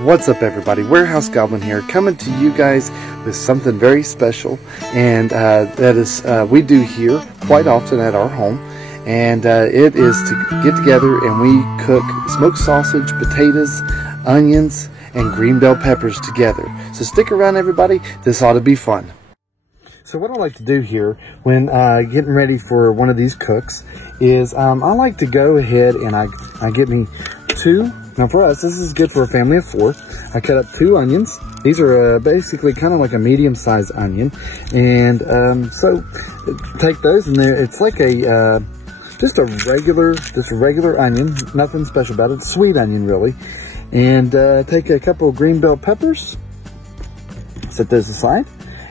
What's up, everybody? Warehouse Goblin here, coming to you guys with something very special, and that is we do here quite often at our home, and it is to get together and we cook smoked sausage, potatoes, onions, and green bell peppers together. So stick around, everybody. This ought to be fun. So what I like to do here when getting ready for one of these cooks is I like to go ahead and I get me two. Now for us, this is good for a family of 4. I cut up 2 onions. These are basically kind of like a medium-sized onion, and so take those, and it's like a just a regular onion, nothing special about it. Sweet onion, really. And take a couple of green bell peppers, set those aside,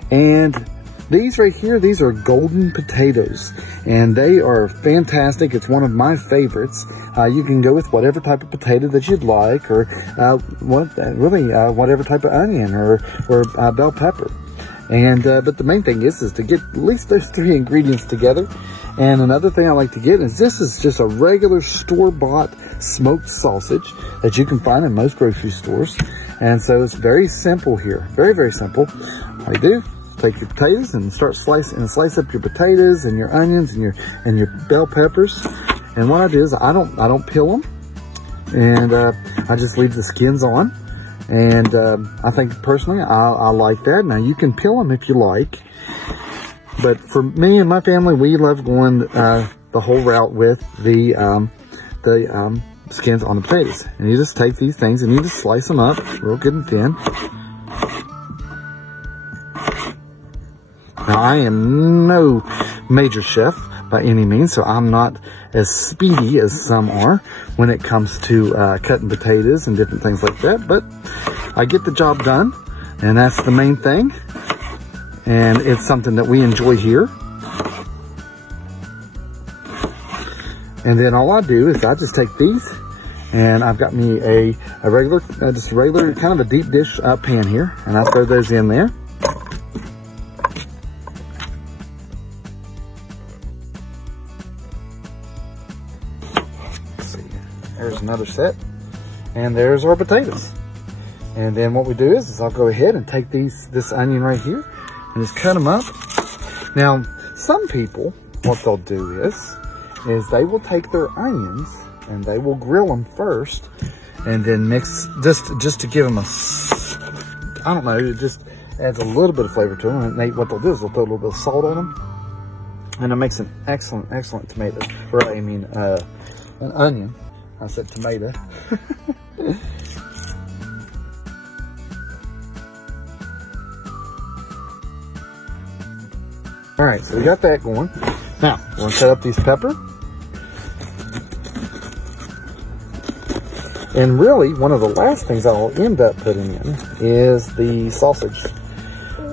and these right here, these are golden potatoes, and they are fantastic. It's one of my favorites. You can go with whatever type of potato that you'd like, or whatever type of onion or bell pepper. And but the main thing is to get at least those 3 ingredients together. And another thing I like to get is this is just a regular store-bought smoked sausage that you can find in most grocery stores. And so it's very simple here, very simple. All you do, take your potatoes and start slice up your potatoes and your onions and your bell peppers. And what I do is I don't peel them, and I just leave the skins on. And I think personally I like that. Now you can peel them if you like, but for me and my family, we love going the whole route with the skins on the potatoes. And you just take these things and you just slice them up real good and thin. Now, I am no major chef by any means, so I'm not as speedy as some are when it comes to cutting potatoes and different things like that, but I get the job done, and that's the main thing, and it's something that we enjoy here. And then all I do is I just take these, and I've got me a regular kind of a deep dish pan here, and I throw those in there. There's another set, and there's our potatoes. And then what we do is I'll go ahead and take this onion right here and just cut them up. Now, some people, what they'll do is they will take their onions and they will grill them first, and then mix just to give them I don't know, it just adds a little bit of flavor to them. And what they'll do is they'll throw a little bit of salt on them, and it makes an excellent tomato, or I mean an onion. I said tomato. All right, so we got that going. Now, we're gonna set up these pepper. And really, one of the last things I'll end up putting in is the sausage,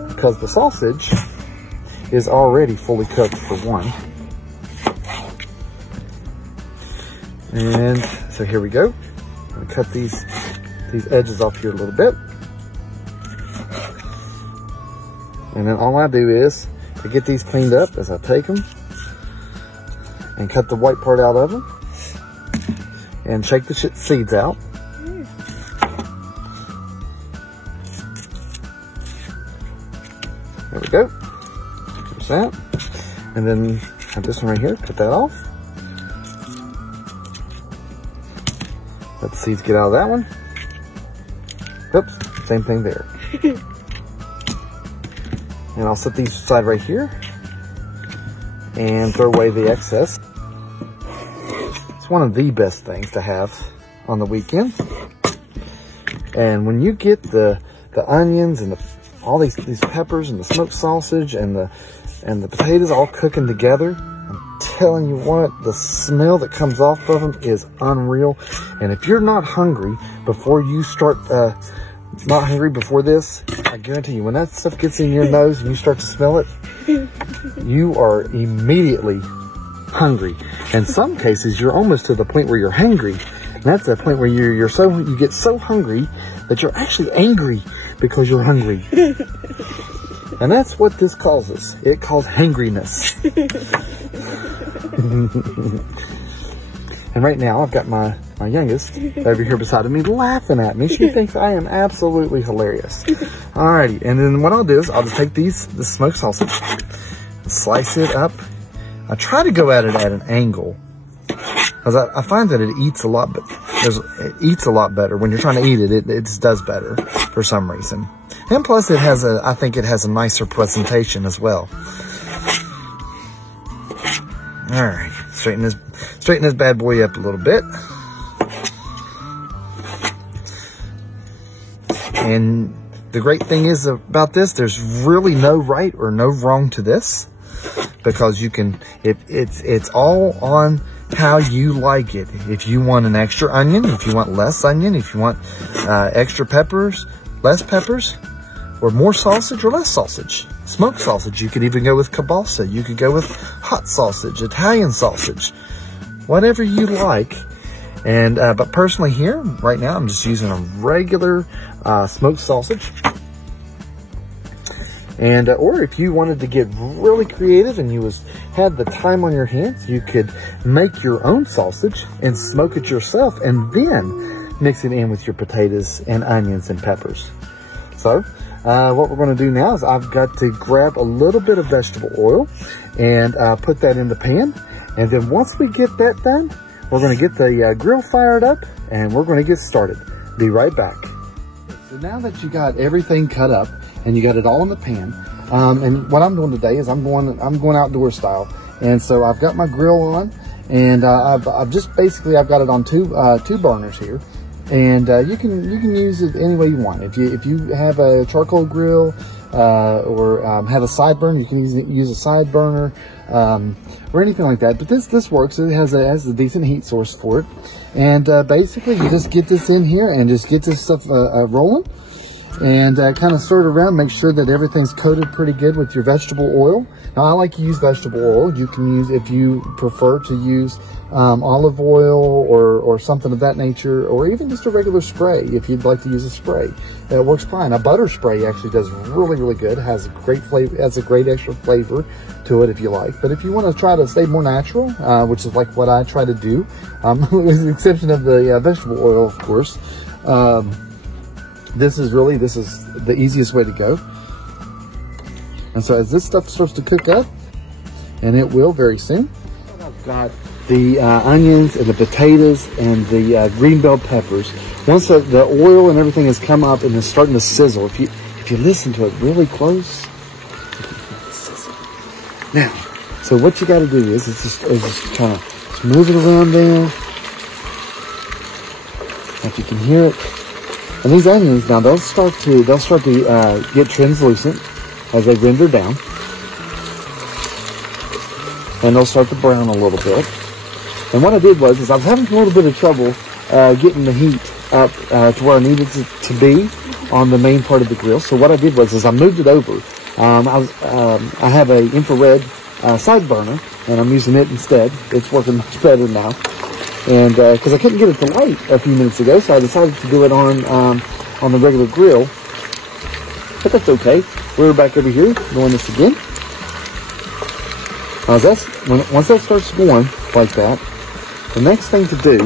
because the sausage is already fully cooked for one. And so here we go. I'm gonna cut these edges off here a little bit. And then all I do is to get these cleaned up is I take them and cut the white part out of them and shake the seeds out. There we go. There's that. And then have this one right here, cut that off. Let the seeds get out of that one. Oops, same thing there. And I'll set these aside right here and throw away the excess. It's one of the best things to have on the weekend. And when you get the onions and all these peppers and the smoked sausage and the potatoes all cooking together, I'm telling you what, the smell that comes off of them is unreal. And if you're not hungry before you start, not hungry before this, I guarantee you, when that stuff gets in your nose and you start to smell it, you are immediately hungry. In some cases, you're almost to the point where you're hangry. And that's the point where you get so hungry that you're actually angry because you're hungry. And that's what this causes. It calls hangriness. And right now I've got my youngest over here beside of me laughing at me. She thinks I am absolutely hilarious. Alrighty, and then what I'll do is I'll just take the smoked sausage, slice it up. I try to go at it at an angle, because I find that it eats a lot, better when you're trying to eat it. It just does better for some reason, and plus I think it has a nicer presentation as well. All right, straighten this bad boy up a little bit, and the great thing is about this, there's really no right or no wrong to this, because you can, it's all on how you like it. If you want an extra onion, if you want less onion, if you want extra peppers, less peppers, or more sausage or less sausage. Smoked sausage, you could even go with kielbasa. You could go with hot sausage, Italian sausage, whatever you like. And but personally here, right now, I'm just using a regular smoked sausage. And or if you wanted to get really creative and you had the time on your hands, you could make your own sausage and smoke it yourself, and then mix it in with your potatoes and onions and peppers. So what we're going to do now is I've got to grab a little bit of vegetable oil and put that in the pan. And then once we get that done, we're going to get the grill fired up and we're going to get started. Be right back. So now that you got everything cut up and you got it all in the pan, and what I'm doing today is I'm going outdoor style. And so I've got my grill on, and I've got it on two burners here. And you can use it any way you want. If you have a charcoal grill or have a side burner, you can use a side burner or anything like that. But this works. It has a decent heat source for it. And basically, you just get this in here and just get this stuff rolling, and kind of stir it around. Make sure that everything's coated pretty good with your vegetable oil. Now, I like to use vegetable oil. You can use, if you prefer to use olive oil or something of that nature, or even just a regular spray if you'd like to use a spray. It works fine. A butter spray actually does really, really good. It has a great flavor, has a great extra flavor to it if you like. But if you want to try to stay more natural, which is like what I try to do, with the exception of the vegetable oil, of course, this is the easiest way to go. And so as this stuff starts to cook up, and it will very soon, I've got the onions and the potatoes and the green bell peppers. Once the oil and everything has come up and is starting to sizzle, if you listen to it really close, now, so what you got to do is just kind of move it around there, if you can hear it. And these onions now, they'll start to get translucent as they render down, and they'll start to brown a little bit. And what I did was I was having a little bit of trouble getting the heat up to where I needed it to be on the main part of the grill. So what I did was I moved it over. I have a infrared side burner, and I'm using it instead. It's working much better now. And because I couldn't get it to light a few minutes ago, so I decided to do it on the regular grill. But that's okay. We're back over here doing this again. Once that starts going like that, the next thing to do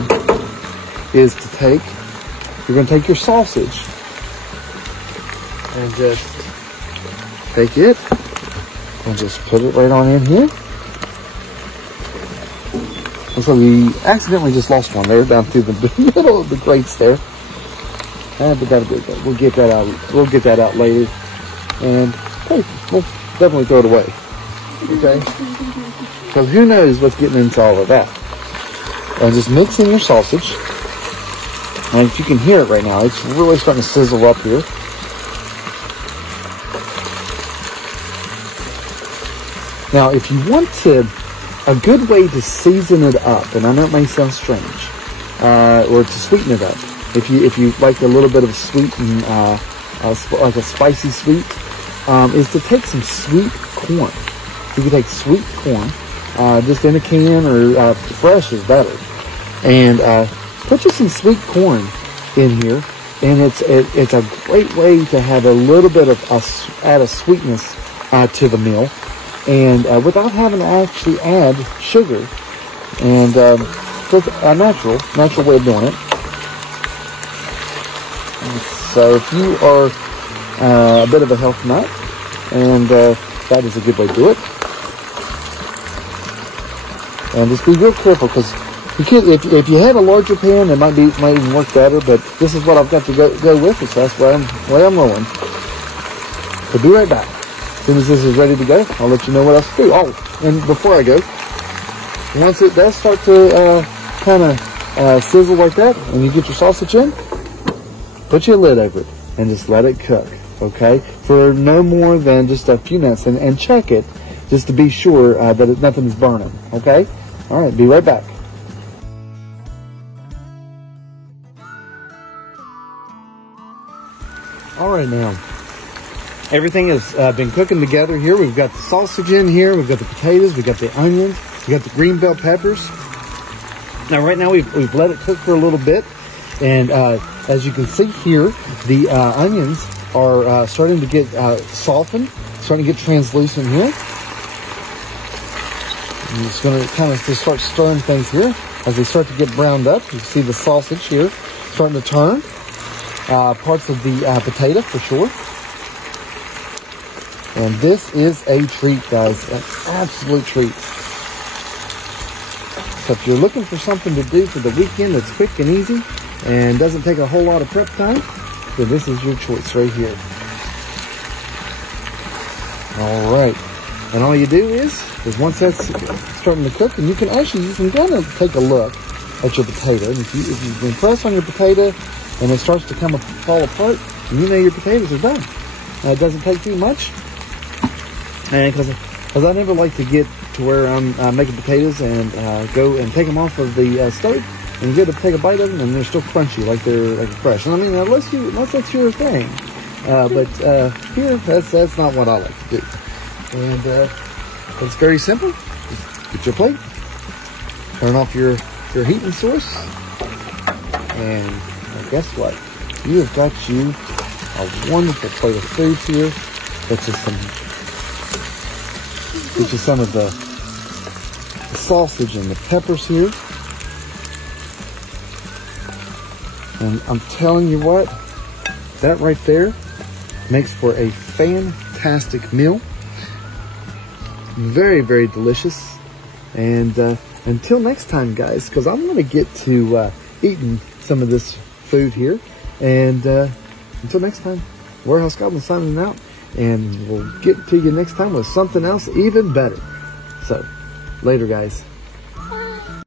is you're going to take your sausage and just take it and just put it right on in here. And so we accidentally just lost one there down through the middle of the grates there. But that'll be good. We'll get that out. We'll get that out later. And hey, we'll definitely throw it away. Okay? Because who knows what's getting into all of that. And just mix in your sausage. And if you can hear it right now, it's really starting to sizzle up here. Now, if you want to, a good way to season it up, and I know it may sound strange, or to sweeten it up, if you like a little bit of sweet and like a spicy sweet, is to take some sweet corn. You can take sweet corn, just in a can, or fresh is better, and put just some sweet corn in here, and it's a great way to have a little bit of add a sweetness to the meal, and without having to actually add sugar. And So it's a natural way of doing it. And so if you are a bit of a health nut, and that is a good way to do it. And just be real careful, because you can't. If you had a larger pan, it might even work better. But this is what I've got to go with, so that's where I'm rolling. So be right back. As soon as this is ready to go, I'll let you know what else to do. Oh, and before I go, once it does start to kind of sizzle like that, and you get your sausage in, put your lid over it and just let it cook. Okay, for no more than just a few minutes, and check it just to be sure that nothing's burning. Okay. All right, be right back. All right, now everything has been cooking together here. We've got the sausage in here, we've got the potatoes, we've got the onions, we've got the green bell peppers. Now right now we've let it cook for a little bit, and as you can see here, the onions are starting to get softened, starting to get translucent here. I'm just going to kind of just start stirring things here as they start to get browned up. You can see the sausage here starting to turn. Parts of the potato for sure. And this is a treat, guys, an absolute treat. So if you're looking for something to do for the weekend that's quick and easy and doesn't take a whole lot of prep time, then this is your choice right here. All right. And all you do is once that's starting to cook, and you can kind of take a look at your potato. And if you press on your potato and it starts to kind of fall apart, you know your potatoes are done. It doesn't take too much. And because I never like to get to where I'm making potatoes and go and take them off of the stove and get to take a bite of them, and they're still crunchy like they're fresh. And I mean, unless that's your thing. But here, that's not what I like to do. And it's very simple. Just get your plate, turn off your heating source, and guess what? You have got you a wonderful plate of food here. That's just some of the sausage and the peppers here. And I'm telling you what, that right there makes for a fantastic meal. Very, very delicious. And until next time, guys, because I'm going to get to eating some of this food here. And until next time, Warehouse Goblin signing out. And we'll get to you next time with something else even better. So, later, guys.